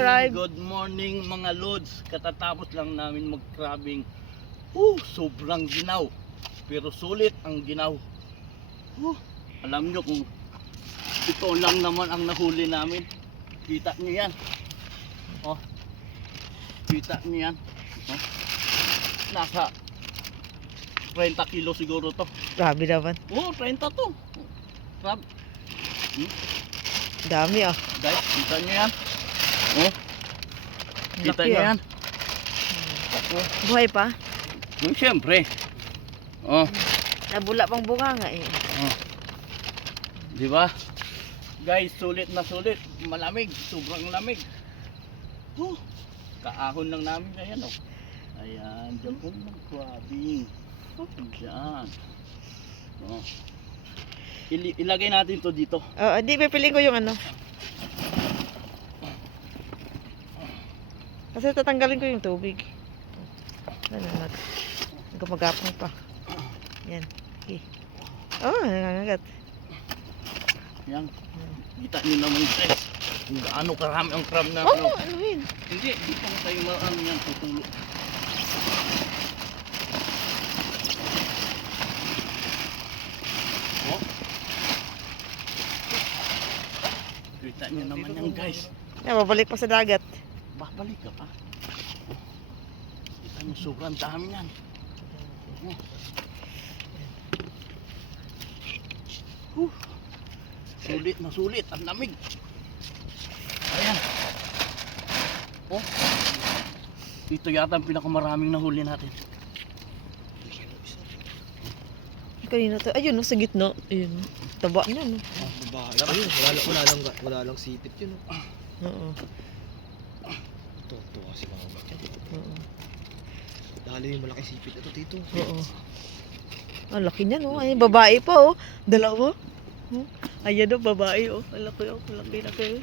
subscribe. Good morning mga lods. Katatapos lang namin mag-crabbing. Sobrang ginaw. Pero sulit ang ginaw. Alam nyo kung ito lang naman ang nahuli namin. Kita nyo yan. Kita nyo yan. Nasa 30 kilo siguro to. Grabe naman. 30 to. Crab. Dami ah. Guys, kita nyo yan. Kita Laki, nyo ah. yan. Buhay pa? Siyempre. Nabula pang bunga nga eh. Di ba? Guys, sulit na sulit. Malamig, sobrang lamig. Kaahon lang namin ngayon Ayan, diyan po mag-crabbing. Diyan. Ilagay natin to dito. Di pipiliin ko yung ano. Kasi tatanggalin ko yung tubig. Nangangat. Gumagapang pa. Yan. Okay. Nangangagat. Yan. Kita nyo naman guys. Kung gaano karami ang crab na ano yun? Hindi, dito tayo maano yan tutulo. Kita nyo naman yan guys. Babalik pa sa dagat. Babalik ka pa. Kita nyo sobrang dami yan. Sulit na sulit. Ang lamig. Ayan. Ito yata ang pinakamaraming nahuli natin. Kanina to. Ayun sa gitna. Ayun. Taba niya no. Ayun, wala lang sipit yun. Oo. Ito kasi mga bata. Oo. Dahil yung malaki sipit ito dito. Oo. Ang laki niya no. Ay, babae pa Dalawa. Ayan babae Ang laki laki.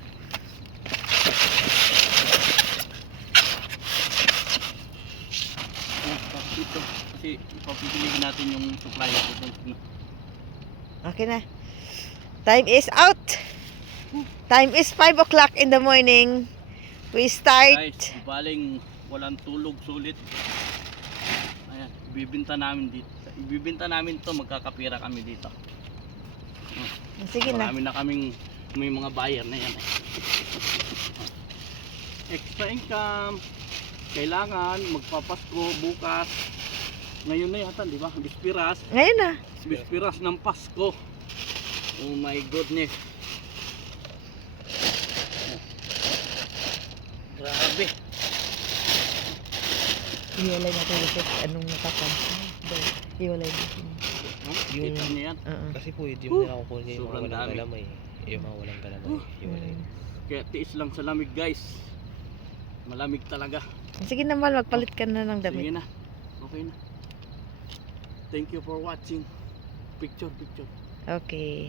Ito. Kasi ipapipiliin natin yung supply ito. Okay na. Time is out. Time is 5 o'clock in the morning. We start. Guys, baling walang tulog sulit. Ayan, ibibinta namin dito. Ibibinta namin to, magkakapira kami dito. Sige na. Marami na kaming may mga buyer na yan. Extra income. Kailangan magpapasko bukas. Ngayon na yata, di ba? Bispiras. Ngayon na. Bispiras ng Pasko. Oh my goodness. Grabe. Iwalay natin ito. Anong nakapan? Iwalay natin. Kita niyo yan? Kasi po, hindi mo na kukunin yung mga Sobrang walang dami. galamay. Yung mga walang galamay. Iwalay. Kaya tiis lang sa lamig guys. Malamig talaga. Sige naman, magpalit ka na ng damit. Sige na. Okay na. Thank you for watching. Picture. Okay.